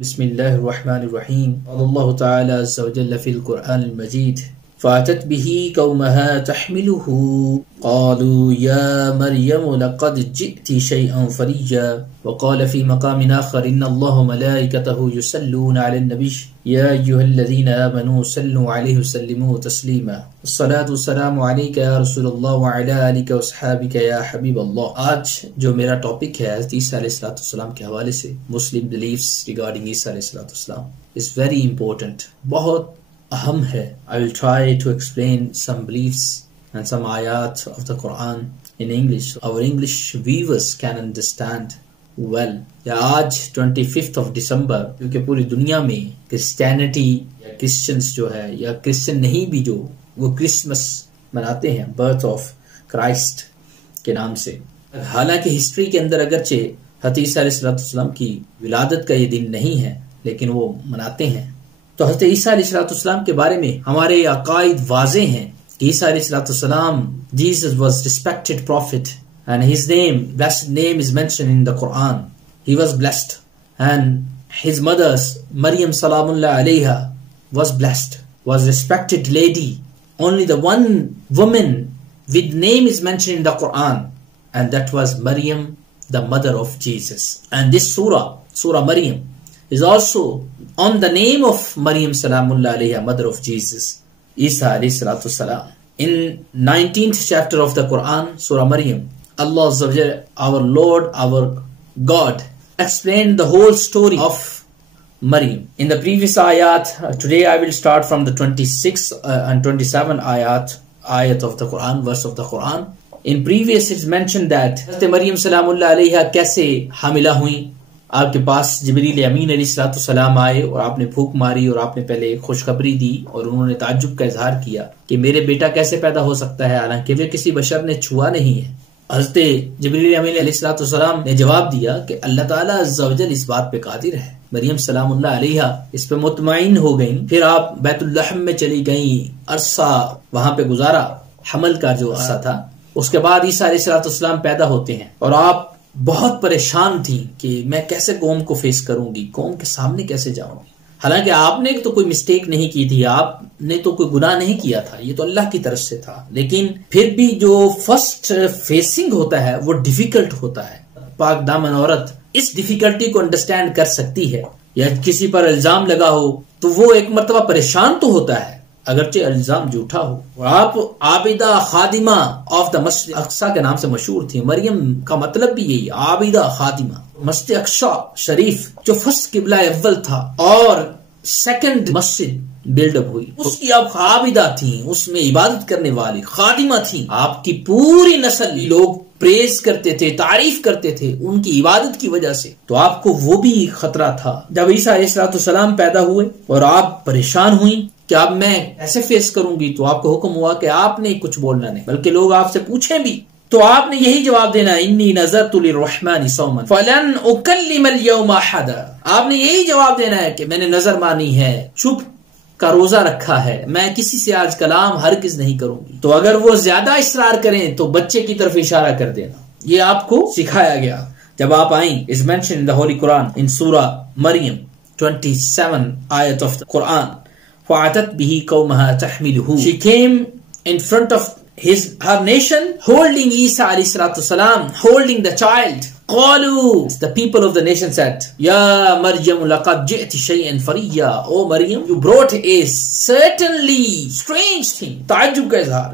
بسم الله الرحمن الرحيم. قال الله تعالى عز وجل في القرآن المجيد فأتت به قومها تحمله قالوا يا مريم لقد جئت شيئا فريا وقال في مقام آخر إن الله ملائكته يصلون على النبي يا أيها الذين آمنوا صلوا عليه وسلموا تسليما الصلاة والسلام عليك يا رسول الله وعلى آلك وصحابك يا حبيب الله. آج جو میرا ٹاپک ہے حضرت عیسیٰ علیہ السلام کے حوالے سے مسلم beliefs regarding عیسیٰ علیہ السلام is very important, بہت اہم ہے. I will try to explain some beliefs and some ayat of the Quran in English. Our English viewers can understand well. یا آج 25th of December کیونکہ پوری دنیا میں کرسچینٹی یا کرسچنس جو ہے یا کرسچن نہیں بھی جو وہ کرسمس مناتے ہیں برتھ آف کرائسٹ کے نام سے. حالانکہ ہسٹری کے اندر اگرچہ حضرت عیسیٰ علیہ السلام کی ولادت کا یہ دن نہیں ہے لیکن وہ مناتے ہیں. تو حضرت عیسیٰ علیہ السلام کے بارے میں ہمارے عقائد واضح ہیں کہ عیسیٰ علیہ السلام Jesus was respected prophet and his name, blessed name is mentioned in the Quran. He was blessed and his mother Maryam Salamullah alayha was blessed, was respected lady. Only the one woman with name is mentioned in the Quran and that was Maryam, the mother of Jesus. And this Surah Maryam is also on the name of Maryam Salamullah alayha, mother of Jesus, Isa alayhi salatu salam. In 19th chapter of the Quran, Surah Maryam, Allah Azza wa Jalla, our Lord, our God, explained the whole story of Maryam. In the previous ayat, today I will start from the 26 and 27 ayat of the Quran, verse of the Quran. In previous it's mentioned that Maryam Salamullah alayha کیسے حاملہ ہوئیں. آپ کے پاس جبریل امین علیہ السلام آئے اور آپ نے پھونک ماری اور آپ نے پہلے خوشخبری دی اور انہوں نے تعجب کا اظہار کیا کہ میرے بیٹا کیسے پیدا ہو سکتا ہے حالانکہ وہ کسی بشر نے چھوا نہیں ہے. حضرت جبریل امین علیہ السلام نے جواب دیا کہ اللہ تعالیٰ عز و جل اس بات پہ قادر ہے. مریم سلام اللہ علیہ اس پہ مطمئن ہو گئیں. پھر آپ بیت اللحم میں چلی گئیں, عرصہ وہاں پہ گزارا, حمل کا جو عرصہ تھا. اس کے بعد عیسیٰ علیہ السلام پیدا ہوتے ہیں اور آپ بہت پریشان تھیں کہ میں کیسے قوم کو فیس کروں گی, قوم کے سامنے کیسے جاؤں گی. حالانکہ آپ نے تو کوئی مسٹیک نہیں کی تھی, آپ نے تو کوئی گناہ نہیں کیا تھا, یہ تو اللہ کی طرف سے تھا. لیکن پھر بھی جو فرسٹ فیسنگ ہوتا ہے وہ ڈیفیکلٹ ہوتا ہے. پاک دامن عورت اس ڈیفیکلٹی کو انڈرسٹینڈ کر سکتی ہے. یا کسی پر الزام لگا ہو تو وہ ایک مرتبہ پریشان تو ہوتا ہے اگرچہ الزام جھوٹا ہو. اور آپ عابدہ خادمہ آف دا مسجد اقصی کے نام سے مشہور تھی. مریم کا مطلب بھی یہی, عابدہ خادمہ. مسجد اقصی شریف جو فرسٹ قبلہ اول تھا اور سیکنڈ مسجد بلڈ اپ ہوئی, اس کی آپ عابدہ تھیں, اس میں عبادت کرنے والی خادمہ تھیں. آپ کی پوری نسل لوگ پریز کرتے تھے, تعریف کرتے تھے ان کی عبادت کی وجہ سے. تو آپ کو وہ بھی خطرہ تھا. جب عیسیٰ علیہ السلام پیدا ہوئے اور آپ پریشان ہوئیں کہ اب میں ایسے فیس کروں گی, تو آپ کو حکم ہوا کہ آپ نے کچھ بولنا نہیں بلکہ لوگ آپ سے پوچھیں بھی تو آپ نے یہی جواب دینا, انی نذرت للرحمن صوما فلن اکلم اليوم احدا. آپ نے یہی جواب دینا ہے کہ میں نے نظر مانی ہے, چپ کا روزہ رکھا ہے, میں کسی سے آج کلام ہرگز نہیں کروں گی. تو اگر وہ زیادہ اصرار کریں تو بچے کی طرف اشارہ کر دینا. یہ آپ کو سکھایا گیا جب آپ آئیں. is mentioned in the Holy Quran in Surah Maryam 27 ayat of the Quran. فَأَتَتْ بِهِ قَوْمَهَا تَحْمِلُهُ. She came in front of her nation holding Isa alayhi salam, holding the child. قالوا, the people of the nation said, Ya Maryam laqad ji'ti shay'an fariyya. Oh Maryam, you brought a certainly strange thing. تعجب کا اظہار.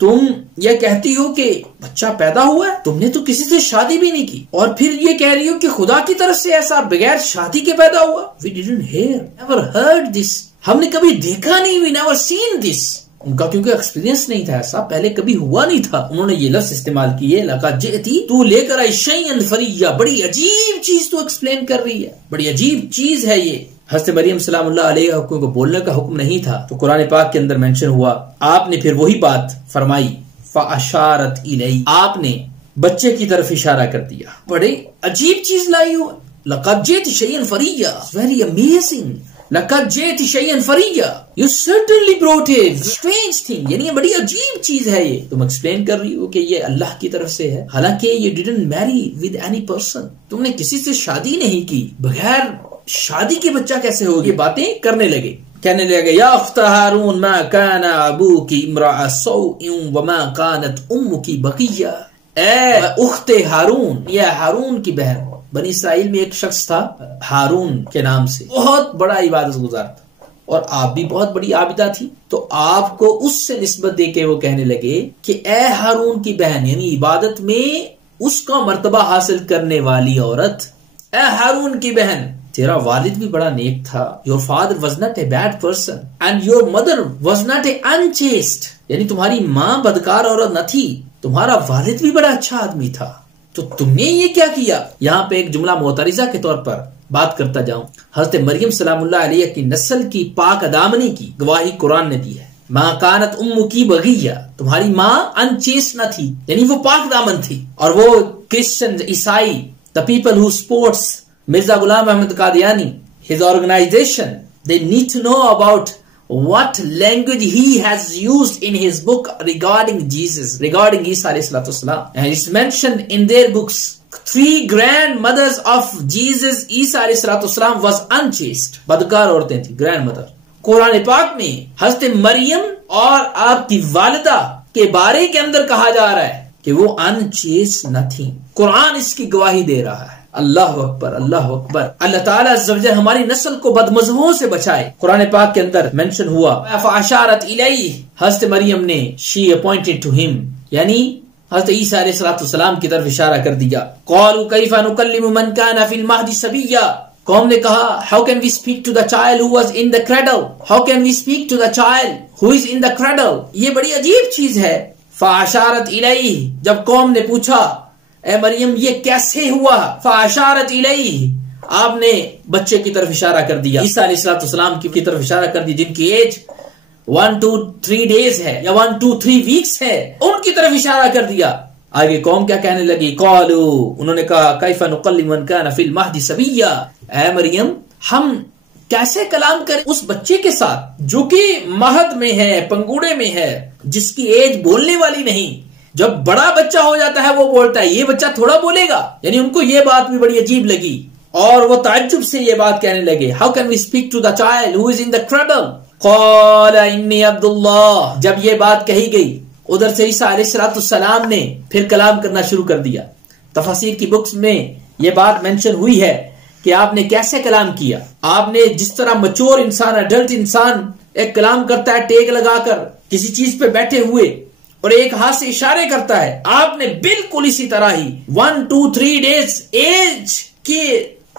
تم یہ کہتی ہو کہ بچہ پیدا ہوا ہے, تم نے تو کسی سے شادی بھی نہیں کی, اور پھر یہ کہہ رہی ہو کہ خدا کی طرف سے ایسا بغیر شادی کے پیدا ہوا. We didn't hear, never heard this. ہم نے کبھی دیکھا نہیں, we never seen this. ان کا کیونکہ ایکسپیرینس نہیں تھا, ایسا پہلے کبھی ہوا نہیں تھا. انہوں نے یہ لفظ استعمال کیے, لقد جئتی, تو لے کر آئی شیئا فریا, بڑی عجیب چیز تو ایکسپلین کر رہی ہے, بڑی عجیب چیز ہے یہ. حضرت مریم سلام اللہ علیہ کو بولنے کا حکم نہیں تھا, تو قرآن پاک کے اندر مینشن ہوا. آپ نے پھر وہی بات فرمائی, فاشارت الی, آپ نے بچے کی طرف اشارہ کر دیا. بڑے عجیب چیز لائی ہو, لقد جئت شیئا فریا, very amazing. لقد جئت شیئا فریا, you certainly brought a strange thing. یعنی یہ بڑی عجیب چیز ہے, یہ تم ایکسپلین کر رہی ہو کہ یہ اللہ کی طرف سے ہے, حالانکہ you didn't marry with any person. تم نے کسی سے شادی نہیں کی, بغیر شادی کے بچہ کیسے ہوگی؟ یہ باتیں کرنے لگے، کہنے لگے یا اخت ہارون ما کان ابوکی امرأ سوء وما کانت امکی بغیہ، اے اخت ہارون، یہ ہارون کی بہن۔ بنی اسرائیل میں ایک شخص تھا ہارون کے نام سے، بہت بڑا عبادت گزار تھا، اور آپ بھی بہت بڑی عابدہ تھی، تو آپ کو اس سے نسبت دے کے وہ کہنے لگے کہ اے ہارون کی بہن، یعنی عبادت میں اس کا مرتبہ حاصل کرنے والی عورت، اے ہارون کی بہن، تیرا والد بھی بڑا نیک تھا، your father was not a bad person and your mother was not a unchaste، یعنی تمہاری ماں بدکار عورت نہ تھی، تمہارا والد بھی بڑا اچھا آدمی تھا، تو تم نے یہ کیا کیا؟ یہاں پہ ایک جملہ معترضہ کے طور پر بات کرتا جاؤں، حضرت مریم سلام اللہ علیہ کی نسل کی پاک دامنی کی گواہی قرآن نے دی ہے۔ ماں کانت امکی بغیہ، تمہاری ماں انچیسٹ نہ تھی، یعنی وہ پاک دامن تھی، اور وہ کرسچن، عیسائی، the people who supports Mirza Ghulam Ahmad Qadiani, his organization, they need to know about what language he has used in his book regarding Jesus, regarding Isa alayhi salatu wasalam. And it's mentioned in their books, 3 grandmothers of Jesus, Isa alayhi salatu wasalam, was unchaste. بدکار عورتیں تھیں، grandmother. قرآن پاک میں حضرت مریم اور آپ کی والدہ کے بارے کے اندر کہا جا رہا ہے کہ وہ unchaste نہ تھیں، قرآن اس کی گواہی دے رہا ہے۔ اللہ اکبر، اللہ اکبر۔ اللہ تعالیٰ عز و جل ہماری نسل کو بد مذہبوں سے بچائے۔ قرآن پاک کے اندر منشن ہوا فاشارت الیہ، حضرت مریم نے she appointed to him، یعنی حضرت عیسیٰ علیہ السلام کی طرف اشارہ کر دیا۔ قالوا کیف نکلم من کان فی المہد صبیا، قوم نے کہا how can we speak to the child who was in the cradle، how can we speak to the child who is in the cradle، یہ بڑی عجیب چیز ہے۔ فاشارت الیہ، جب قوم نے پوچھا اے مریم یہ کیسے ہوا، فاشارت الیہ، آپ نے بچے کی طرف اشارہ کر دیا، عیسیٰ علیہ السلام کی طرف اشارہ کر دیا، جن کی ایج 1 to 3 days ہے یا 1 to 3 weeks ہے، ان کی طرف اشارہ کر دیا۔ آگے قوم کیا کہنے لگی؟ قالو، انہوں نے کہا کیف نکلم من کان فی المہد صبیا، اے مریم ہم کیسے کلام کریں اس بچے کے ساتھ جو کہ مہد میں ہے، پنگوڑے میں ہے، جس کی ایج بولنے والی نہیں۔ جب بڑا بچہ ہو جاتا ہے وہ بولتا ہے، یہ بچہ تھوڑا بولے گا، یعنی ان کو یہ بات بھی بڑی عجیب لگی اور وہ تعجب سے یہ بات کہنے لگے how can we speak to the child who is in the cradle، قال انی عبد اللہ، جب یہ بات کہی گئی ادھر سے عیسیٰ علیہ السلام نے پھر کلام کرنا شروع کر دیا۔ تفاسیر کی بکس میں یہ بات مینشن ہوئی ہے کہ آپ نے کیسے کلام کیا۔ آپ نے جس طرح میچور انسان، اڈلٹ انسان ایک کلام کرتا ہے ٹیک لگا کر کسی چیز پہ بیٹھے ہوئے اور ایک ہاتھ سے اشارے کرتا ہے، آپ نے بالکل اسی طرح ہی 1 to 3 days ایج کے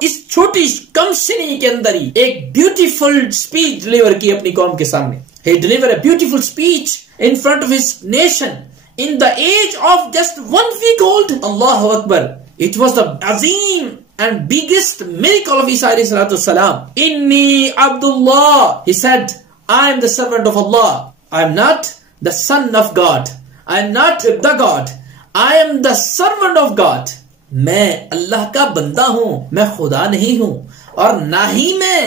اس چھوٹی کم سنی کے اندر ہی ایک بیوٹیفل سپیچ ڈلیور کی اپنی قوم کے سامنے۔ He delivered a beautiful speech in front of his nation in the age of just 1 week old. Allahu Akbar. It was the azim and biggest miracle of Isa alayhi salatu salam. Inni Abdullah. He said, I am the servant of Allah. I am not the son of God. I am not the God. I am the servant of God. میں اللہ کا بندہ ہوں، میں خدا نہیں ہوں، اور نہ ہی میں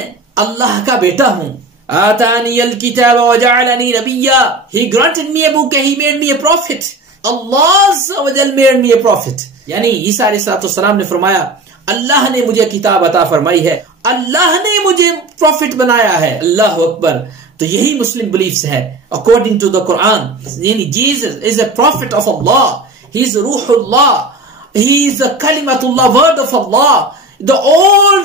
اللہ کا بیٹا ہوں۔ آتانی الکتاب وجعلنی نبیا، He granted me a book and He made me a prophet. Allah Azza wa Jal made me a prophet. یعنی عیسیٰ علیہ السلام نے فرمایا اللہ نے مجھے کتاب عطا فرمائی ہے، اللہ نے مجھے پروفٹ بنایا ہے۔ اللہ اکبر۔ تو یہی مسلم بلیفز ہے according to the Quran، یعنی Jesus is a prophet of Allah، He is Ruh Allah، He is the Kalimatullah, word of Allah, the all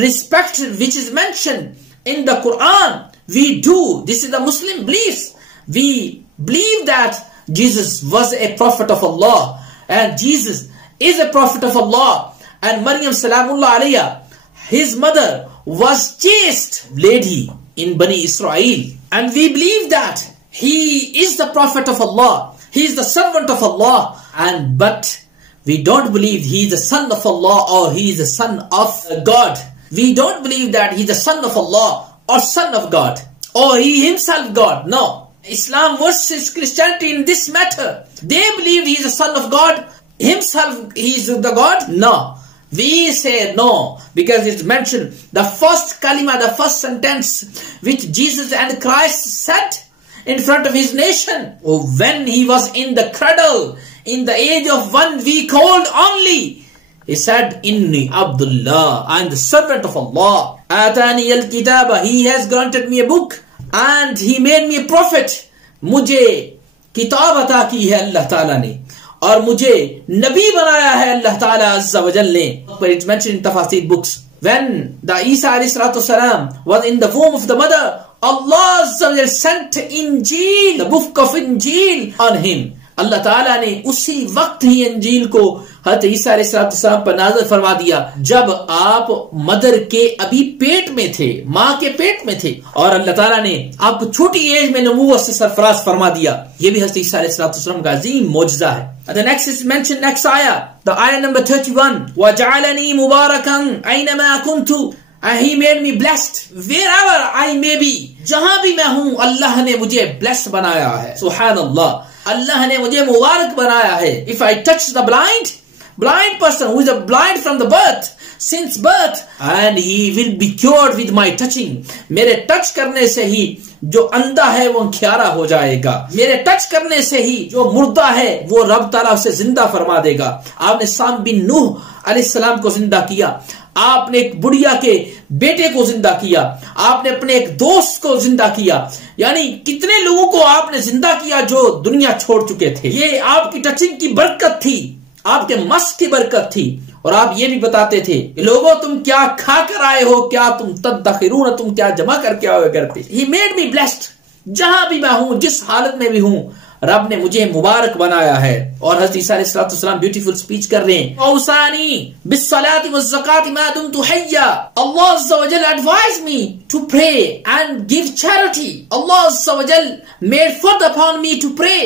respect which is mentioned in the Quran we do. This is the Muslim beliefs. We believe that Jesus was a prophet of Allah and Jesus is a prophet of Allah, and Maryam salamullah alayha, his mother, was chaste lady in Bani Israel, and we believe that he is the prophet of Allah, he is the servant of Allah, and but we don't believe he is the son of Allah or he is the son of God. We don't believe that he is the son of Allah or son of God or he himself God. No. Islam versus Christianity in this matter. They believe he is the son of God, himself he is the God. No. We say no, because it's mentioned the first kalima, the first sentence which Jesus and Christ said in front of his nation when he was in the cradle in the age of 1 week old only. He said, Inni Abdullah, I am the servant of Allah. Atani al-kitaba, He has granted me a book and He made me a prophet. مجھے کتاب عطا کی ہے اللہ تعالیٰ نے اور مجھے نبی بنایا ہے اللہ تعالیٰ عز و جل نے. But it's mentioned in Tafasir books. When the Isa alayhi salatu salam was in the womb of the mother, Allah Azza wa Jal sent Injil, the book of Injil on him. اللہ تعالیٰ نے اسی وقت ہی انجیل کو حضرت عیسیٰ علیہ السلام پر نازل فرما دیا جب آپ مدر کے ابھی پیٹ میں تھے, ماں کے پیٹ میں تھے, اور اللہ تعالیٰ نے آپ کو چھوٹی ایج میں نبوت سے سرفراز فرما دیا. یہ بھی حضرت عیسیٰ علیہ السلام کا عظیم معجزہ ہے. The next is mentioned, next ayah, the ayah number 31. وَجَعَلَنِي مُبَارَكًا أَيْنَمَا كُنْتُ, and He made me blessed wherever I may be. جہاں بھی میں ہوں اللہ نے مجھے blessed بنایا ہے. سبحان اللہ, اللہ نے مجھے مبارک بنایا ہے. If I touch the blind person who is a blind from the birth, since birth, and he will be cured with my touching. میرے ٹچ کرنے سے ہی جو اندھا ہے وہ کھیارا ہو جائے گا. میرے ٹچ کرنے سے ہی جو مردہ ہے وہ رب تعالیٰ اسے زندہ فرما دے گا. آپ نے سام بن نوح علیہ السلام کو زندہ کیا, آپ نے ایک بڑھیا کے بیٹے کو زندہ کیا, آپ نے اپنے ایک دوست کو زندہ کیا, یعنی کتنے لوگوں کو آپ نے زندہ کیا جو دنیا چھوڑ چکے تھے. یہ آپ کی ٹچنگ کی برکت تھی, آپ کے مس کی برکت تھی. اور آپ یہ بھی بتاتے تھے لوگوں تم کیا کھا کر آئے ہو, کیا تم تدخرون, تم کیا جمع کر کے آئے ہو گھر پہ. He made me blessed, جہاں بھی میں ہوں, جس حالت میں بھی ہوں, رب نے مجھے مبارک بنایا ہے. اور حضرت عیسیٰ علیہ السلام بیوٹیفل سپیچ کر رہے ہیں. اوصانی بالصلاۃ والزکاۃ ما دمت حیا. Allah Azza wa Jal advised me to pray and give charity. Allah Azza wa Jal made fard upon me to pray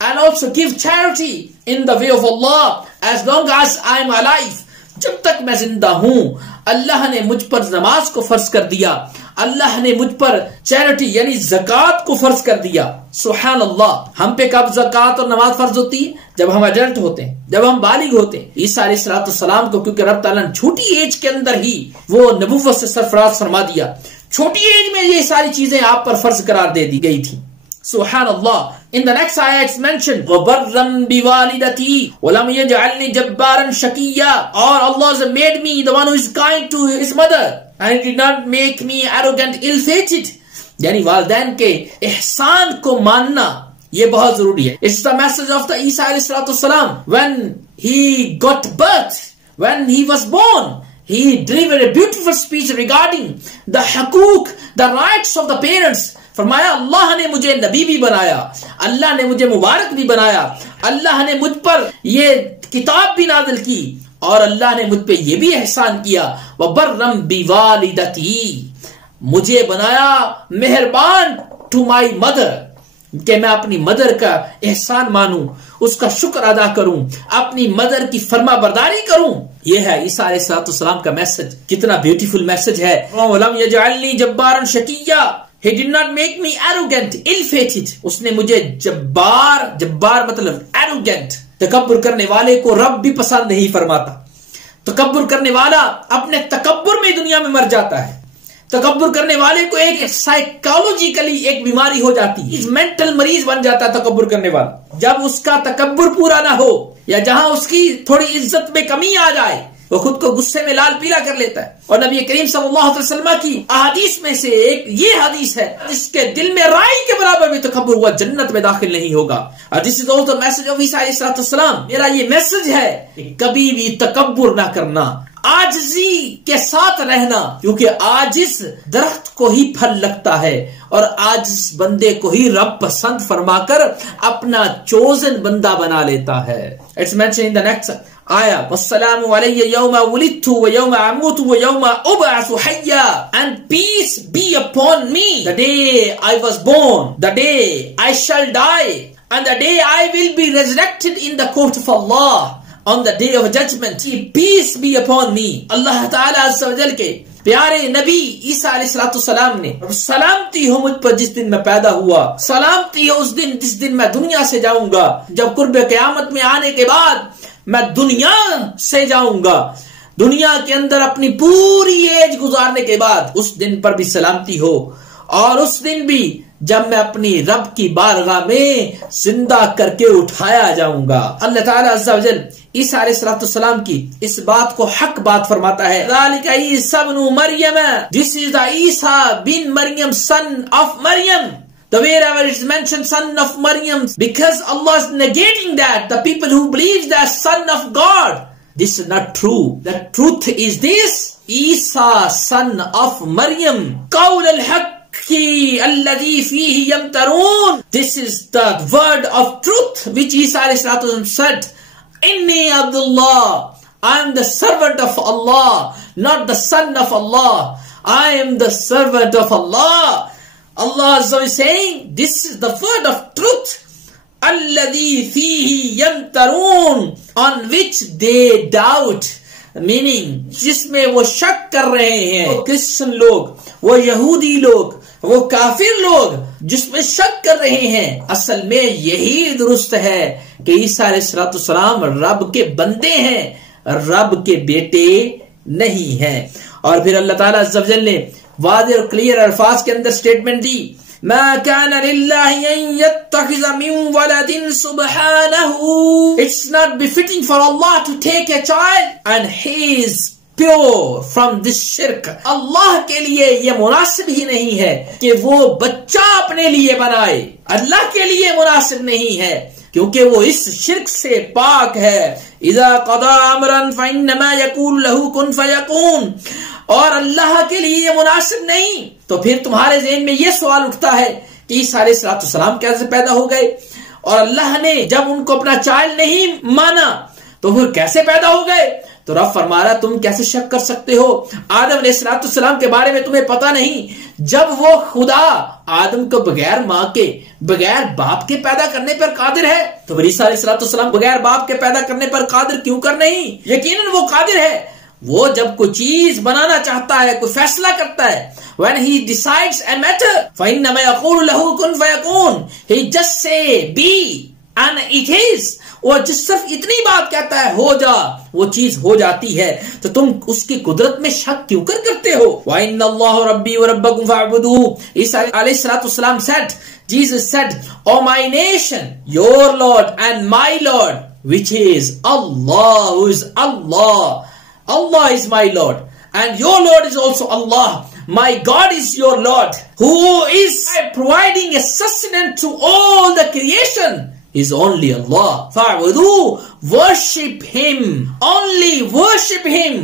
and also give charity in the way of Allah as long as I am alive. جب تک میں زندہ ہوں اللہ نے مجھ پر نماز کو فرض کر دیا, اللہ نے مجھ پر چیریٹی یعنی زکوٰۃ کو فرض کر دیا. سبحان اللہ. ہم پہ کب زکوٰۃ اور نماز فرض ہوتی ہے؟ جب ہم ایڈلٹ ہوتے ہیں, جب ہم بالغ ہوتے ہیں. عیسیٰ علیہ السلام کو کیونکہ رب تعالیٰ نے چھوٹی ایج کے اندر ہی وہ نبوت سے سرفراز فرما دیا, چھوٹی ایج میں یہ ساری چیزیں آپ پر فرض قرار دے دی گئی تھی. سبحان اللہ. In the next ayah it's mentioned وَبَرًّا بِوَالِدَتِي وَلَمْ يَجْعَلْنِي جَبَّارًا شَقِيًّا, or Allah has made me the one who is kind to his mother and did not make me arrogant, ill-fated. یعنی والدین کے احسان کو ماننا یہ بہت ضروری ہے. It's the message of the Isa علیہ السلام. When he got birth, when he was born, he delivered a beautiful speech regarding the حقوق, the rights of the parents. فرمایا اللہ نے مجھے نبی بھی بنایا, اللہ نے مجھے مبارک بھی بنایا, اللہ نے مجھ پر یہ کتاب بھی نازل کی, اور اللہ نے مجھ پہ یہ بھی احسان کیا. وَبَرًّا بِوَالِدَتِي, مجھے بنایا مہربان ٹو مائی مدر, کہ میں اپنی مدر کا احسان مانوں, اس کا شکر ادا کروں, اپنی مدر کی فرما برداری کروں. یہ ہے عیسیٰ علیہ السلام کا میسج. کتنا بیوٹیفل میسج ہے. وَلَمْ يَجْعَلْنِي جَبَّارًا شَقِيًّا, He did not make me arrogant, ill-fated. اس نے مجھے جبار مطلب arrogant, تکبر کرنے والے کو رب بھی پسند نہیں فرماتا. تکبر کرنے والا اپنے تکبر میں دنیا میں مر جاتا ہے. تکبر کرنے والے کو ایک سائیکالوجیکلی ایک بیماری ہو جاتی ہے, مینٹل مریض بن جاتا ہے تکبر کرنے والا. جب اس کا تکبر پورا نہ ہو یا جہاں اس کی تھوڑی عزت میں کمی آ جائے وہ خود کو غصے میں لال پیلا کر لیتا ہے. اور نبی کریم صلی اللہ علیہ وسلم کی احادیث میں سے ایک یہ حدیث ہے جس کے دل میں رائی کے برابر بھی تکبر ہوا جنت میں داخل نہیں ہوگا. This is also the message of عیسیٰ علیہ السلام. میرا یہ میسج ہے کہ کبھی بھی تکبر نہ کرنا, عاجزی کے ساتھ رہنا, کیونکہ عاجز درخت کو ہی پھل لگتا ہے اور عاجز بندے کو ہی رب پسند فرما کر اپنا چوزن بندہ بنا لیتا ہے. It's mentioned in the next ayah, وَالسَّلَامُ عَلَيَّ يَوْمَ وُلِدْتُ وَيَوْمَ أَمُوتُ وَيَوْمَ أُبْعَثُ حَيًّا, and peace be upon me the day I was born, the day I shall die, and the day I will be resurrected in the court of Allah on the day of judgment. Peace be upon me. اللہ تعالیٰ عز و جل کے پیارے نبی عیسیٰ علیہ السلام نے سلامتی ہو مجھ پر جس دن میں پیدا ہوا, سلامتی ہو اس دن جس دن میں دنیا سے جاؤں گا, جب قرب قیامت میں آنے کے بعد میں دنیا سے جاؤں گا, دنیا کے اندر اپنی پوری ایج گزارنے کے بعد اس دن پر بھی سلامتی ہو. اور اس دن بھی جب میں اپنی رب کی بارگاہ میں زندہ کر کے اٹھایا جاؤں گا. اللہ تعالیٰ عز و جل عیسیٰ علیہ السلام کی اس بات کو حق بات فرماتا ہے. ذالک عیسیٰ ابن مریم, this is the Isa bin Maryam, son of Maryam. The wherever it's mentioned son of Maryam, because Allah is negating that the people who believe that son of God, this is not true. The truth is this: Isa son of Maryam, qawl al-haqq alladhi fihi yamtarun. This is the word of truth which Isa alayhi salatu said, Inni Abdullah, I am the servant of Allah, not the son of Allah. I am the servant of Allah. Allah Azza is saying, this is the word of truth. Alladhi fihi yamtarun, on which they doubt. Meaning, جسمیں وہ شک کر رہے ہیں, وہ Christian لوگ, وہ یہودی لوگ, وہ کافر لوگ جس میں شک کر رہے ہیں. اصل میں یہی درست ہے کہ عیسیٰ علیہ السلام رب کے بندے ہیں, رب کے بیٹے نہیں ہیں. اور پھر اللہ تعالیٰ عز و جل نے واضح اور کلیئر الفاظ کے اندر سٹیٹمنٹ دی, ما كان لله ان يتخذ من ولد سبحانه. It's not befitting for Allah to take a child, and he is pure from this shirk. اللہ کے لیے یہ مناسب ہی نہیں ہے کہ وہ بچہ اپنے لیے بنائے, اللہ کے لیے مناسب نہیں ہے کیونکہ وہ اس شرک سے پاک ہے. اذا قضى امرا فانما يقول له كن فيكون. اور اللہ کے لیے یہ مناسب نہیں. تو پھر تمہارے ذہن میں یہ سوال اٹھتا ہے کہ عیسیٰ علیہ السلام کیسے پیدا ہو گئے, اور اللہ نے جب ان کو اپنا چائلڈ نہیں مانا تو پھر کیسے پیدا ہو گئے؟ تو رب فرما رہا تم کیسے شک کر سکتے ہو؟ آدم علیہ السلام کے بارے میں تمہیں پتا نہیں؟ جب وہ خدا آدم کو بغیر ماں کے, بغیر باپ کے پیدا کرنے پر قادر ہے, تو عیسیٰ علیہ السلام بغیر باپ کے پیدا کرنے پر قادر کیوں کر نہیں؟ یقیناً وہ قادر ہے. وہ جب کوئی چیز بنانا چاہتا ہے, کوئی فیصلہ کرتا ہے, when he decides a matter, فَإِنَّمَا يَقُولُ لَهُ كُن فَيَكُونُ, he just say be and it is. وہ جس صرف اتنی بات کہتا ہے ہو جا, وہ چیز ہو جاتی ہے. تو تم اس کی قدرت میں شک کیوں کرتے ہو؟ وَإِنَّ اللَّهُ رَبِّي وَرَبَّكُمْ فَاعْبُدُوهُ. عیسیٰ علیہ السلام said, Jesus said, O my nation, your Lord and my Lord, which is Allah, who is Allah. Allah is my Lord, and your Lord is also Allah. My God is your Lord, who is providing a sustenance to all the creation. Is only Allah. فَاعْبُدُوهُ, worship Him, only worship Him.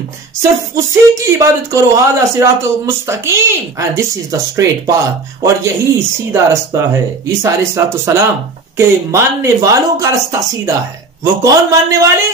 صرف اسی کی عبادت کرو. هذا صراط مستقیم, and this is the straight path. اور یہی سیدھا رستہ ہے. عیسیٰ علیہ السلام کے ماننے والوں کا رستہ سیدھا ہے. وہ کون ماننے والے؟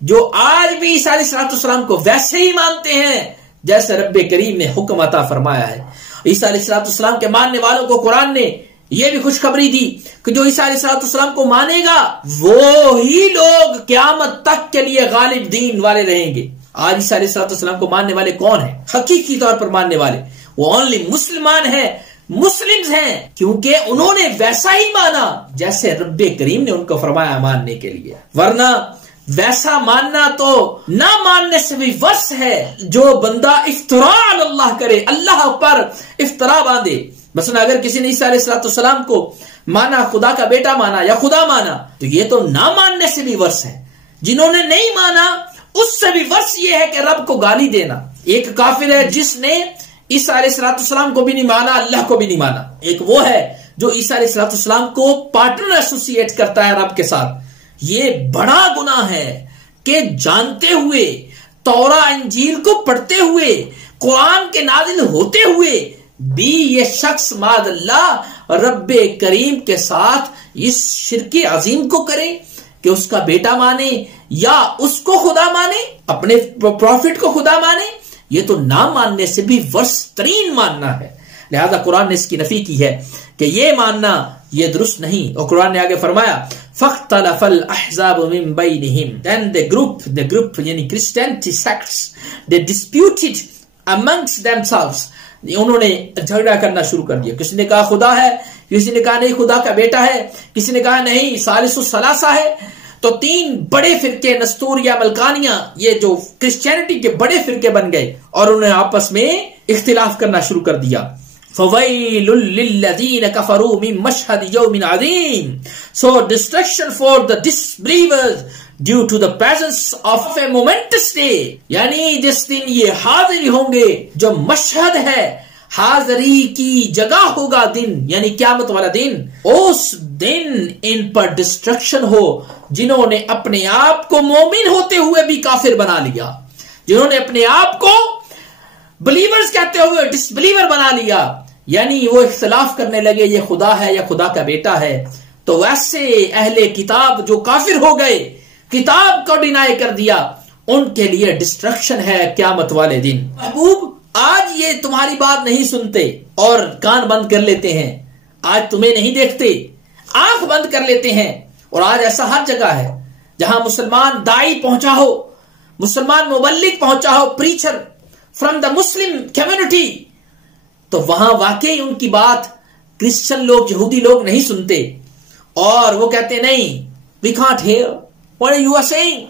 جو آج بھی عیسیٰ علیہ السلام کو ویسے ہی مانتے ہیں جیسے رب کریم نے حکم عطا فرمایا ہے. عیسیٰ علیہ السلام کے ماننے والوں کو قرآن نے یہ بھی خوشخبری دی کہ جو عیسیٰ علیہ السلام کو مانے گا وہی لوگ قیامت تک کے لیے غالب دین والے رہیں گے. آج عیسیٰ علیہ السلام کو ماننے والے کون ہیں؟ حقیقی طور پر ماننے والے وہ اونلی مسلمان ہیں, مسلمز ہیں, کیونکہ انہوں نے ویسا ہی مانا جیسے رب کریم نے ان کو فرمایا ماننے کے لیے. ورنہ ویسا ماننا تو نہ ماننے سے بھی ورس ہے. جو بندہ افتراء اللہ کرے, اللہ پر افتراء باندھے. مثلا اگر کسی نے عیسیٰ علیہ السلام کو مانا, خدا کا بیٹا مانا یا خدا مانا, تو یہ تو نہ ماننے سے بھی ورس ہے. جنہوں نے نہیں مانا اس سے بھی ورس یہ ہے کہ رب کو گالی دینا. ایک کافر ہے جس نے عیسیٰ علیہ السلام کو بھی نہیں مانا, اللہ کو بھی نہیں مانا. ایک وہ ہے جو عیسیٰ علیہ السلام کو پارٹنر ایسوسیٹ کرتا ہے رب کے ساتھ. یہ بڑا گناہ ہے کہ جانتے ہوئے, تورا انجیل کو پڑھتے ہوئے, قرآن کے نازل ہوتے ہوئے بھی یہ شخص معاذ اللہ رب کریم کے ساتھ اس شرک عظیم کو کرے کہ اس کا بیٹا مانے یا اس کو خدا مانے, اپنے پروفٹ کو خدا مانے. یہ تو نہ ماننے سے بھی ورس ترین ماننا ہے. لہذا قرآن نے اس کی نفی کی ہے کہ یہ ماننا یہ درست نہیں. اور قرآن نے آگے فرمایا فَاخْتَلَفَ الْأَحْزَابُ مِن بَيْنِهِمْ, then the group یعنی Christianity sects, they disputed amongst themselves. انہوں نے جھگڑا کرنا شروع کر دیا. کسی نے کہا خدا ہے, کسی نے کہا نہیں خدا کا بیٹا ہے, کسی نے کہا نہیں ثالث الثلاثہ ہے. تو تین بڑے فرقے نستوریہ ملکانیہ, یہ جو کرسچینٹی کے بڑے فرقے بن گئے اور انہوں نے آپس میں اختلاف کرنا شروع کر دیا. فَوَيْلٌ لِلَّذِينَ كَفَرُوا مِن مَشْهَدِ يَوْمٍ عَظِيمٍ. So destruction for the disbelievers due to the presence of a momentous day. یعنی جس دن یہ حاضر ہوں گے جو مشہد ہے، حاضری کی جگہ ہوگا دن، یعنی قیامت والا دن، اس دن ان پر ڈسٹرکشن ہو جنہوں نے اپنے آپ کو مومن ہوتے ہوئے بھی کافر بنا لیا، جنہوں نے اپنے آپ کو بلیورز کہتے ہوئے ڈسبلیور بنا لیا، یعنی وہ اختلاف کرنے لگے یہ خدا ہے یا خدا کا بیٹا ہے. تو ویسے اہل کتاب جو کافر ہو گئے، کتاب کو ڈینائی کر دیا، ان کے لیے ڈسٹرکشن ہے قیامت والے دن. محبوب آج یہ تمہاری بات نہیں سنتے اور کان بند کر لیتے ہیں، آج تمہیں نہیں دیکھتے، آنکھ بند کر لیتے ہیں. اور آج ایسا ہر جگہ ہے جہاں مسلمان دائی پہنچا ہو، مسلمان مبلغ پہنچا ہو، preacher from the Muslim community, تو وہاں واقعی ان کی بات کرسچن لوگ، یہودی لوگ نہیں سنتے، اور وہ کہتے نہیں we can't hear what you are saying.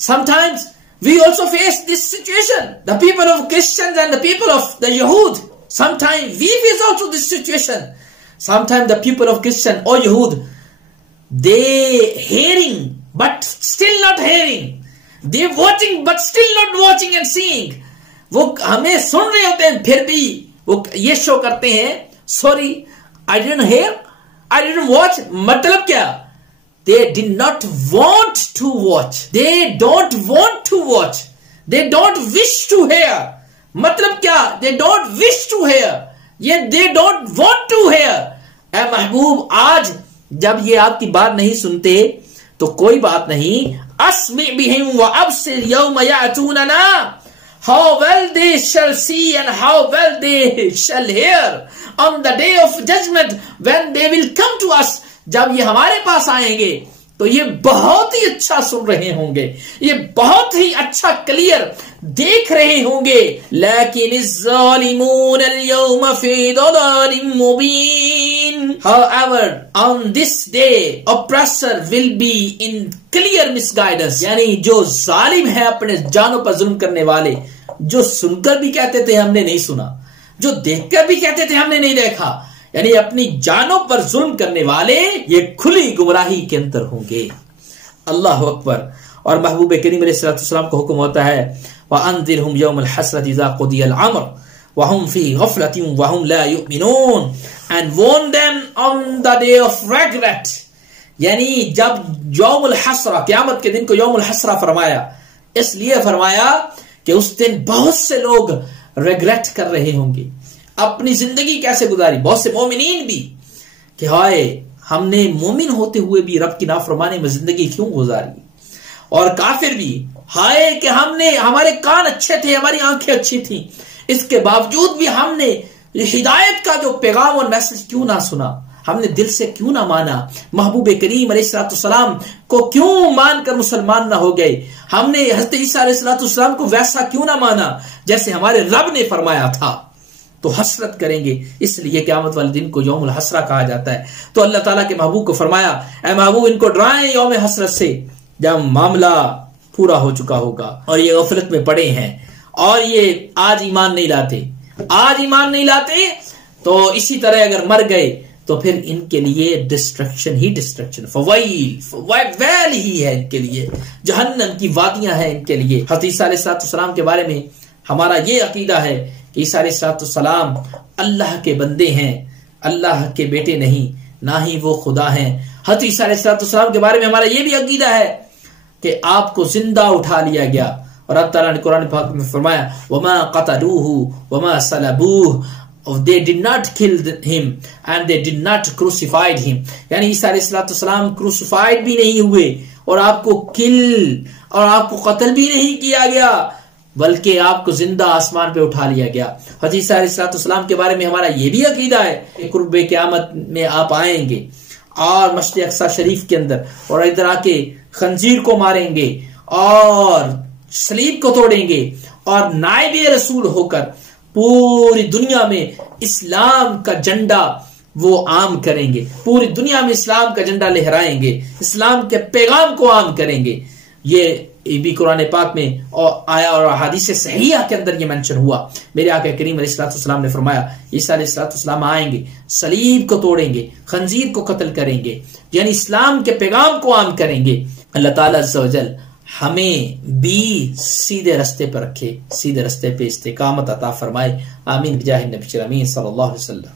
Sometimes we also face this situation, the people of Christians and the people of the Yahud. Sometimes we face also this situation. Sometimes the people of Christian or Yahud, they hearing but still not hearing, they watching but still not watching and seeing. وہ ہمیں سن رہے ہوتے ہیں پھر بھی وہ یہ شو کرتے ہیں sorry I didn't hear, I didn't watch. مطلب کیا؟ They did not want to watch. They don't want to watch. They don't wish to hear. مطلب کیا؟ They don't wish to hear. یہ they don't want to hear. اے محبوب آج جب یہ آپ کی بات نہیں سنتے تو کوئی بات نہیں. اسمع بهم وابصر يوم يأتوننا. How well they shall see and how well they shall hear on the day of judgment when they will come to us. جب یہ ہمارے پاس آئیں گے تو یہ بہت ہی اچھا سن رہے ہوں گے، یہ بہت ہی اچھا کلیئر دیکھ رہے ہوں گے. لیکن الظالمون اليوم فی ضلال مبین. However, on this day, oppressor will be in clear misguidance. یعنی جو ظالم ہے اپنے جانوں پر ظلم کرنے والے، جو سن کر بھی کہتے تھے ہم نے نہیں سنا، جو دیکھ کر بھی کہتے تھے ہم نے نہیں دیکھا، یعنی اپنی جانوں پر ظلم کرنے والے یہ کھلی گمراہی کے اندر ہوں گے. اللہ اکبر. اور محبوب کریم علیہ الصلوۃ والسلام کو حکم ہوتا ہے وَأَنذِرْهُمْ يَوْمَ الْحَسْرَةِ إِذَا قُضِيَ الْأَمْرُ وَهُمْ فِي غَفْلَةٍ وَهُمْ لَا يُؤْمِنُونَ. And warn them on the day of regret. یعنی جب یوم الحسرہ، قیامت کے دن کو یوم الحسرہ فرمایا، اس لیے فرمایا کہ اس دن بہت سے لوگ ریگریٹ کر رہے ہوں گے اپنی زندگی کیسے گزاری. بہت سے مومنین بھی کہ ہائے ہم نے مومن ہوتے ہوئے بھی رب کی نافرمانی میں زندگی کیوں گزاری، اور کافر بھی ہائے کہ ہم نے، ہمارے کان اچھے تھے، ہماری آنکھیں اچھی تھیں، اس کے باوجود بھی ہم نے ہدایت کا جو پیغام اور میسج کیوں نہ سنا، ہم نے دل سے کیوں نہ مانا، محبوب کریم علیہ الصلوۃ والسلام کو کیوں مان کر مسلمان نہ ہو گئے، ہم نے حضرت عیسیٰ علیہ الصلوۃ والسلام کو ویسا کیوں نہ مانا جیسے ہمارے رب نے فرمایا تھا. تو حسرت کریں گے، اس لیے قیامت والے دن کو یوم الحسرہ کہا جاتا ہے. تو اللہ تعالیٰ کے محبوب کو فرمایا اے محبوب ان کو ڈرائیں یوم حسرت سے جب معاملہ پورا ہو چکا ہوگا اور یہ غفلت میں پڑے ہیں اور یہ آج ایمان نہیں لاتے، آج ایمان نہیں لاتے، تو اسی طرح اگر مر گئے تو پھر ان کے لیے ڈسٹرکشن ہی ڈسٹرکشن، ویل ہی ہے ان کے لیے، جہنم کی وادیاں ہیں ان کے لیے. حضرت عیسیٰ علیہ السلام کے بارے میں ہمارا یہ عقیدہ ہے کہ عیسیٰ علیہ السلام اللہ کے بندے ہیں، اللہ کے بیٹے نہیں، نہ ہی وہ خدا ہیں. حضرت عیسیٰ علیہ السلام کے بارے میں ہمارا یہ بھی عقیدہ ہے کہ آپ کو زندہ اٹھا لیا گیا، اور اب تعالیٰ نے قرآن پاک میں فرمایا وَمَا قَتَلُوهُ وَمَا صَلَبُوهُ. They did not kill him and they did not crucified him. یعنی عیسیٰ علیہ السلام crucified بھی نہیں ہوئے اور آپ کو kill اور آپ کو قتل بھی نہیں کیا گیا، بلکہ آپ کو زندہ آسمان پہ اٹھا لیا گیا. حضرت عیسیٰ علیہ السلام کے بارے میں ہمارا یہ بھی عقیدہ ہے کہ قرب قیامت میں آپ آئیں گے اور مسجد اقصی شریف کے اندر اور ادھر آ کے خنزیر کو ماریں گے اور صلیب کو توڑیں گے اور نائب رسول ہو کر پوری دنیا میں اسلام کا جھنڈا وہ عام کریں گے، پوری دنیا میں اسلام کا جھنڈا لہرائیں گے، اسلام کے پیغام کو عام کریں گے. یہ یہ بھی قرآن پاک میں اور آیا اور حدیث صحیحہ کے اندر یہ منشن ہوا. میرے آقا کریم علیہ السلام نے فرمایا عیسیٰ علیہ السلام آئیں گے، صلیب کو توڑیں گے، خنزیر کو قتل کریں گے، یعنی اسلام کے پیغام کو عام کریں گے. اللہ تعالیٰ عز و جل ہمیں بھی سیدھے رستے پر رکھے، سیدھے رستے پہ استقامت عطا فرمائے. آمین بجاہ النبی الامین صلی اللہ علیہ وسلم.